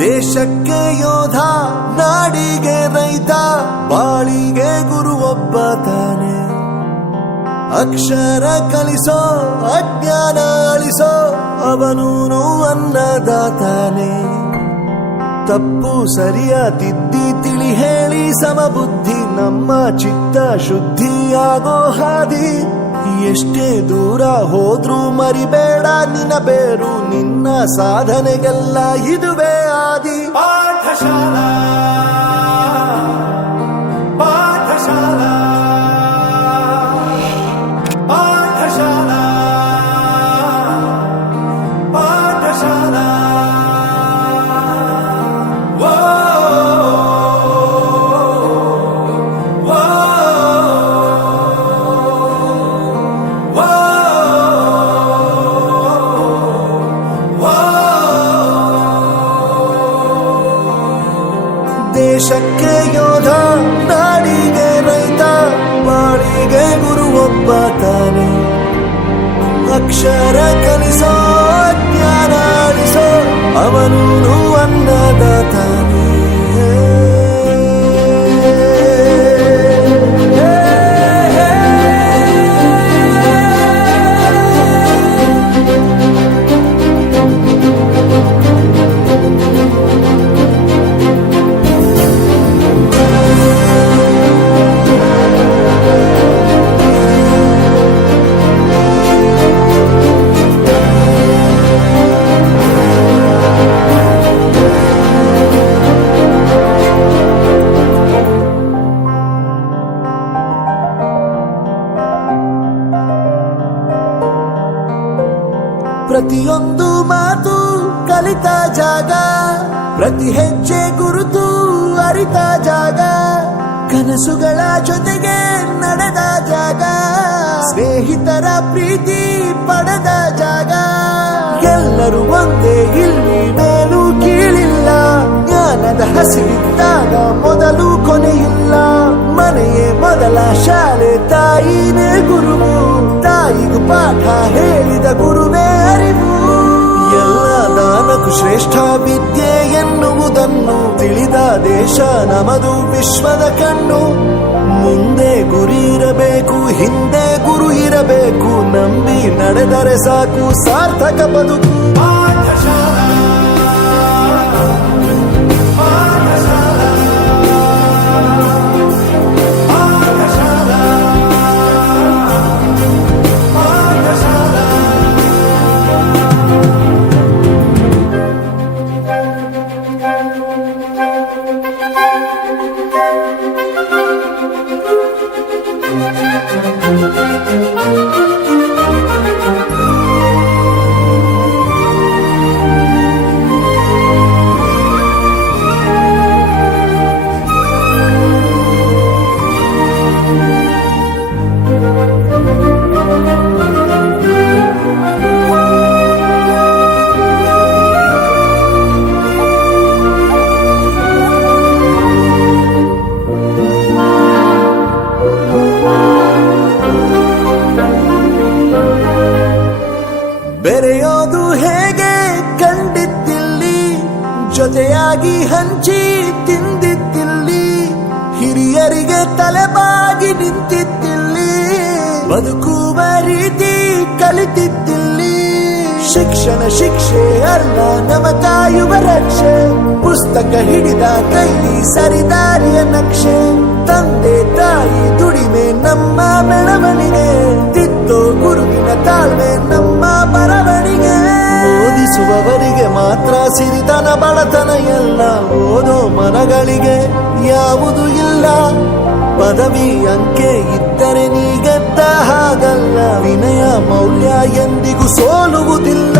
ದೇಶಕ್ಕೆ ಯೋಧ, ನಾಡಿಗೆ ರೈತ, ಬಾಳಿಗೆ ಗುರು ಒಬ್ಬ ತಾನೆ. ಅಕ್ಷರ ಕಲಿಸೋ, ಅಜ್ಞಾನ ಅಳಿಸೋ, ಅವನೂನು ಅನ್ನದಾತಾನೆ. ತಪ್ಪು ಸರಿಯ ತಿದ್ದಿ ತಿಳಿ ಹೇಳಿ ಸಮಬುದ್ಧಿ ನಮ್ಮ ಚಿತ್ತ ಶುದ್ಧಿಯಾಗೋ ಹಾದಿ. ಎಷ್ಟೇ ದೂರ ಹೋದ್ರೂ ಮರಿಬೇಡ ನಿನ್ನ ಬೇರು, ನಿನ್ನ ಸಾಧನೆಗೆಲ್ಲ ಇದುವೇ ಆದಿ. ಪಾಠಶಾಲಾ ಪಾಠಶಾಲಾ ಪಾಠಶಾಲಾ ಪಾಠಶಾಲಾ. ದೇಶಕ್ಕೆ ಯೋಧ, ನಾಡಿಗೆ ರೈತ, ಬಾಳಿಗೆ ಗುರು ಒಬ್ಬ ತಾನೆ. ಅಕ್ಷರ ಕಲಿಸೋ, ಜ್ಞಾನ ಅಳಿಸೋ, ಅವನೂನು ಅನ್ನದಾತಾನೆ. ಪ್ರತಿಯೊಂದು ಮಾತು ಕಲಿತ ಜಾಗ, ಪ್ರತಿ ಹೆಜ್ಜೆ ಗುರುತು ಅರಿತ ಜಾಗ, ಕನಸುಗಳ ಜೊತೆಗೆ ನಡೆದ ಜಾಗ, ಸ್ನೇಹಿತರ ಪ್ರೀತಿ ಪಡೆದ ಜಾಗ. ಎಲ್ಲರೂ ಒಂದೇ, ಇಲ್ಲಿ ಮೇಲೂ ಕೀಳಿಲ್ಲ, ಜ್ಞಾನದ ಹಸಿವಿದ್ದಾಗ ಮೊದಲು ಕೊನೆಯಿಲ್ಲ. ಮನೆಯೇ ಮೊದಲ ಶಾಲೆ, ತಾಯಿನೇ ಗುರುವು, ತಾಯಿಗೂ ಪಾಠ ಹೇಳಿದ ಗುರುವೇ ಅರಿವು. ಎಲ್ಲ ದಾನಕ್ಕೂ ಶ್ರೇಷ್ಠ ವಿದ್ಯೆ ಎನ್ನುವುದನ್ನು ತಿಳಿದ ದೇಶ ನಮದು, ವಿಶ್ವದ ಕಣ್ಣು. ಮುಂದೆ ಗುರಿ ಇರಬೇಕು, ಹಿಂದೆ ಗುರು ಇರಬೇಕು, ನಂಬಿ ನಡೆದರೆ ಸಾಕು ಸಾರ್ಥಕ ಬದುಕು. ಪಾಠಶಾಲಾ ಪಾಠಶಾಲಾ ಪಾಠಶಾಲಾ ಪಾಠಶಾಲಾ. ಬೆರೆಯೋದು ಹೇಗೆ ಕಂಡಿದ್ದಿಲ್ಲಿ, ಜೊತೆಯಾಗಿ ಹಂಚಿ ತಿಂದಿದ್ದಿಲ್ಲಿ, ಹಿರಿಯರಿಗೆ ತಲೆಬಾಗಿ ನಿಂತಿದ್ದಿಲ್ಲಿ, ಬದುಕುವ ರೀತಿ ಕಲಿತಿದ್ದಿಲ್ಲಿ. ಶಿಕ್ಷಣ ಶಿಕ್ಷೆ ಅಲ್ಲ, ನಮ ಕಾಯುವ ರಕ್ಷೆ, ಪುಸ್ತಕ ಹಿಡಿದ ಕೈಲಿ ಸರಿದಾರಿಯ ನಕ್ಷೆ. ತಂದೆ ತಾಯಿ ದುಡಿಮೆ ನಮ್ಮ ಬೆಳವಣಿಗೆ, ತಿದ್ದೋ ಗುರುವಿನ ತಾಳ್ಮೆ ನಮ್ಮ ಬರವಣಿಗೆ. ಓದಿಸುವವರಿಗೆ ಮಾತ್ರ ಸಿರಿತನ ಬಡತನ ಎಲ್ಲ, ಓದೋ ಮನಗಳಿಗೆ ಯಾವುದು ಇಲ್ಲ. ಪದವಿ ಅಂಕೆ ಇದ್ದರೆ ನೀಗೆದ್ದ ಹಾಗಲ್ಲ, ವಿನಯ ಮೌಲ್ಯ ಎಂದಿಗೂ ಸೋಲುವುದಿಲ್ಲ.